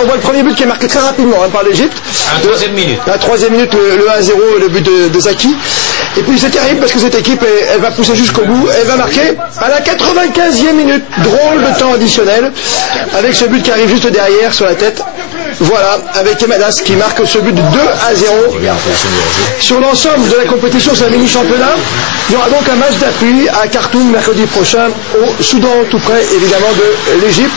On voit le premier but qui est marqué très rapidement par l'Égypte. À la troisième minute. À la troisième minute, le 1-0, le but de Zaki. Et puis c'est terrible parce que cette équipe, elle va pousser jusqu'au bout. Elle va marquer à la 95e minute. Drôle de temps additionnel. Avec ce but qui arrive juste derrière, sur la tête. Voilà, avec Emadas qui marque ce but de 2-0. Sur l'ensemble de la compétition, c'est un mini-championnat. Il y aura donc un match d'appui à Khartoum mercredi prochain, au Soudan, tout près évidemment de l'Égypte.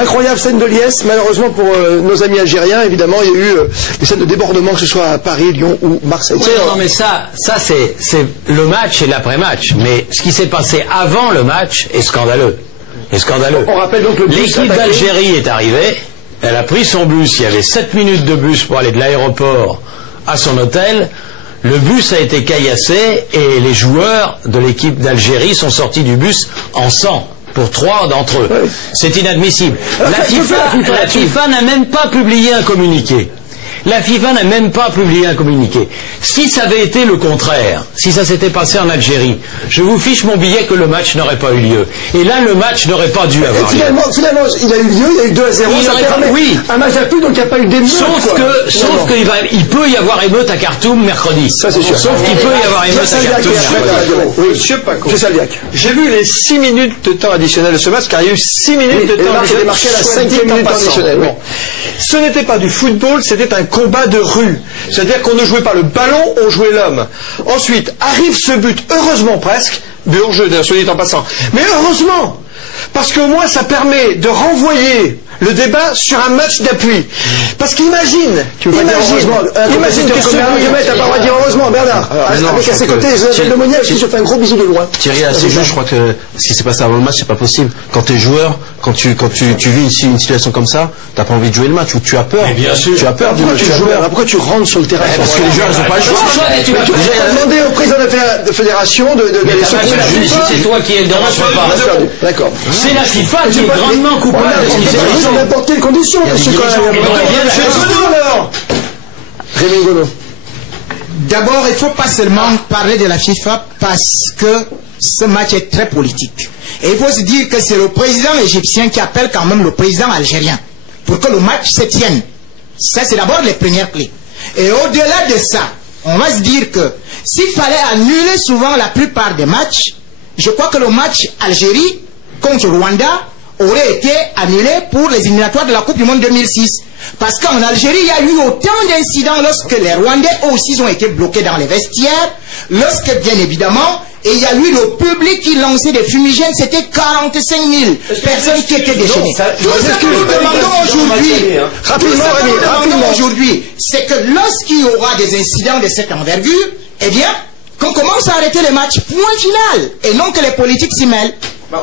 Incroyable scène de liesse, malheureusement pour nos amis algériens, évidemment, il y a eu des scènes de débordement, que ce soit à Paris, Lyon ou Marseille. Oui, non, mais ça c'est le match et l'après-match. Mais ce qui s'est passé avant le match est scandaleux. On rappelle donc le bus. L'équipe d'Algérie est arrivée, elle a pris son bus, il y avait 7 minutes de bus pour aller de l'aéroport à son hôtel. Le bus a été caillassé et les joueurs de l'équipe d'Algérie sont sortis du bus en sang. Pour 3 d'entre eux. Oui. C'est inadmissible. La FIFA n'a même pas publié un communiqué. Si ça avait été le contraire, si ça s'était passé en Algérie, je vous fiche mon billet que le match n'aurait pas eu lieu. Et là, le match n'aurait pas dû avoir lieu. Finalement, il a eu lieu, il y a eu 2-0, ça permet un match à plus, donc il n'y a pas eu d'émeute. Sauf qu'il peut y avoir émeute à Khartoum mercredi. Ça, c'est sûr. Sauf qu'il peut y avoir émeute à Khartoum mercredi. Oui, monsieur Paco. J'ai vu les 6 minutes de temps additionnel de ce match, car il y a eu 6 minutes de temps additionnel. Il marqué à la 5e minute additionnelle. Bon. Ce n'était pas du football, c'était un combat de rue. C'est-à-dire qu'on ne jouait pas le ballon, on jouait l'homme. Ensuite, arrive ce but, heureusement presque, but hors jeu, soit dit en passant. Mais heureusement, parce qu'au moins ça permet de renvoyer le débat sur un match d'appui. Parce qu'imagine que ce but, t'as pas le droit de dire heureusement, Bernard. Avec à ses côtés, Isabelle Lemonnier, qui se fait un gros bisou de loin. Thierry, à ce jeu, je crois que ce qui s'est passé avant le match, c'est pas possible. Quand t'es joueur, quand tu vis une situation comme ça, t'as pas envie de jouer le match, ou tu as peur. Mais bien sûr. Tu as peur du match. Pourquoi tu rentres sur le terrain? Parce que les joueurs, ils ont pas le choix. Tu as demandé au président de la fédération de secouer la FIFA. C'est toi qui es le dérange pas. D'accord. C'est la FIFA qui est grandement coupable de ce qui s'est passé. Dans n'importe quelle condition, monsieur Rémi Gono. D'abord, il ne faut pas seulement parler de la FIFA parce que ce match est très politique. Et il faut se dire que c'est le président égyptien qui appelle quand même le président algérien pour que le match se tienne. Ça, c'est d'abord les premières clés. Et au-delà de ça, on va se dire que s'il fallait annuler souvent la plupart des matchs, je crois que le match Algérie contre Rwanda aurait été annulé pour les éliminatoires de la Coupe du Monde 2006. Parce qu'en Algérie, il y a eu autant d'incidents lorsque les Rwandais aussi ont été bloqués dans les vestiaires, lorsque, bien évidemment, et il y a eu le public qui lançait des fumigènes, c'était 45 000 personnes qui étaient déchaînées. Tout ce que nous demandons aujourd'hui, c'est que lorsqu'il y aura des incidents de cette envergure, eh bien, qu'on commence à arrêter les matchs, point final, et non que les politiques s'y mêlent.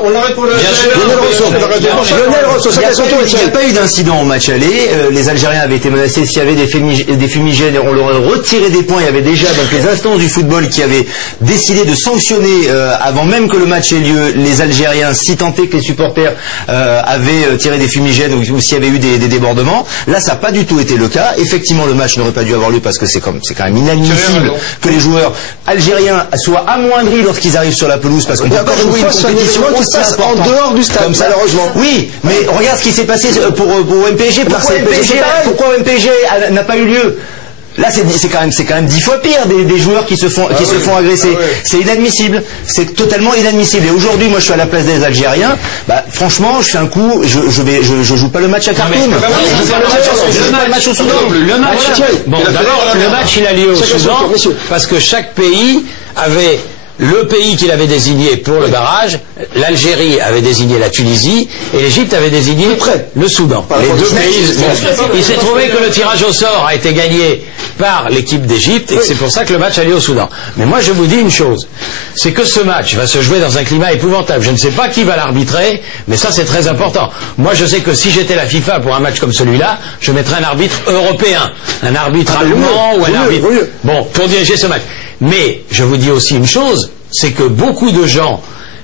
On l'arrête pour le Lionel Rousseau. Il n'y a pas eu d'incident au match aller. Les Algériens avaient été menacés. S'il y avait des fumigènes, on leur aurait retiré des points. Il y avait déjà donc les instances du football qui avaient décidé de sanctionner avant même que le match ait lieu les Algériens, si tant est que les supporters avaient tiré des fumigènes ou s'il y avait eu des débordements. Là, ça n'a pas du tout été le cas. Effectivement, le match n'aurait pas dû avoir lieu parce que c'est quand même inadmissible que les joueurs algériens soient amoindris lorsqu'ils arrivent sur la pelouse parce qu'on peut encore jouer une compétition qui se passe en dehors du stade, malheureusement. Oui, mais regarde ce qui s'est passé pour MPG. Pourquoi MPG n'a pas eu lieu? Là, c'est quand même 10 fois pire des joueurs qui se font agresser. C'est inadmissible. C'est totalement inadmissible. Et aujourd'hui, moi, je suis à la place des Algériens. Bah, franchement, je fais un coup, je joue pas le match à Khartoum. Je joue pas le match au Soudan. D'abord, le match, il a lieu au Soudan parce que chaque pays avait le pays qu'il avait désigné pour le barrage, l'Algérie avait désigné la Tunisie et l'Égypte avait désigné le Soudan. Les deux pays. Il s'est trouvé que le tirage au sort a été gagné par l'équipe d'Égypte et c'est pour ça que le match allait au Soudan. Mais moi je vous dis une chose, c'est que ce match va se jouer dans un climat épouvantable. Je ne sais pas qui va l'arbitrer, mais ça c'est très important. Moi je sais que si j'étais la FIFA pour un match comme celui-là, je mettrais un arbitre européen, un arbitre allemand ou un arbitre... Bon, pour diriger ce match. Mais je vous dis aussi une chose, c'est que beaucoup de gens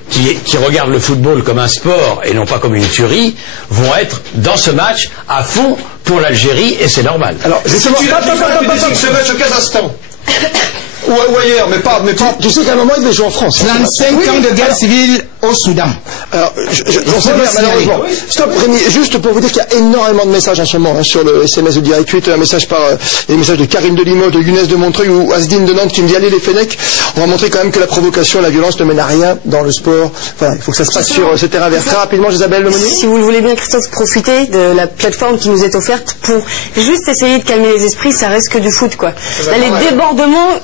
qui regardent le football comme un sport et non pas comme une tuerie vont être dans ce match à fond pour l'Algérie et c'est normal. Alors, justement, ce match au Kazakhstan. ou ailleurs, mais pas. Tu sais qu'à un moment, il devait jouer en France. 35 ans de guerre civile au Soudan. Alors, on sait bien, malheureusement. Stop, Rémi, juste pour vous dire qu'il y a énormément de messages en ce moment sur le SMS de Direct 8, un message des messages de Karine de Limoges, de Younes de Montreuil ou Asdine de Nantes qui me dit allez les Fennecs. On va montrer quand même que la provocation et la violence ne mènent à rien dans le sport. Voilà, il faut que ça se passe sur ce terrain vert. Très rapidement, Isabelle Lemonnier. Si vous le voulez bien, Christophe, profitez de la plateforme qui nous est offerte pour juste essayer de calmer les esprits. Ça reste que du foot, quoi. Là, les débordements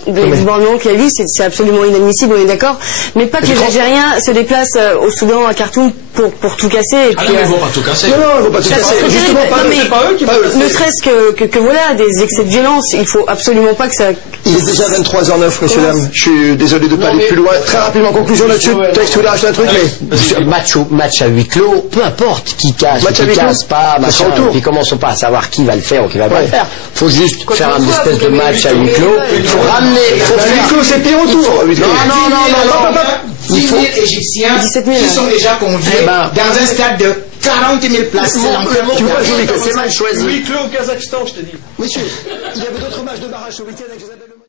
qu'il y a eu, c'est absolument inadmissible, on est d'accord. Mais pas que les Algériens se déplacent au Soudan, à Khartoum, pour tout casser. Et puis, non, ils vont pas tout casser. Non, ils vont pas tout casser. Justement, c'est pas eux qui ne serait-ce que voilà, des excès de violence, il faut absolument pas que ça... Il est déjà 23h09, messieurs, dames. Je suis désolé de ne pas aller plus loin. Très rapidement, conclusion là-dessus. Texte, tu voulais rajouter un truc, mais... Match à huis clos, peu importe qui casse, qui casse pas, machin, puis commençons pas à savoir qui va le faire ou qui va pas le faire. Faut juste faire un espèce de match à huis clos. Faut ramener, faut faire... Huis clos, c'est pire autour. Non. 10 000 Égyptiens 17 000, qui sont déjà conviés dans un stade de 40 000 places. Tu vois, c'est mal choisi. Huis clos au Kazakhstan, je te dis. Monsieur, il y avait d'autres matchs de barrage ce week-end avec Isabelle Lemonnier.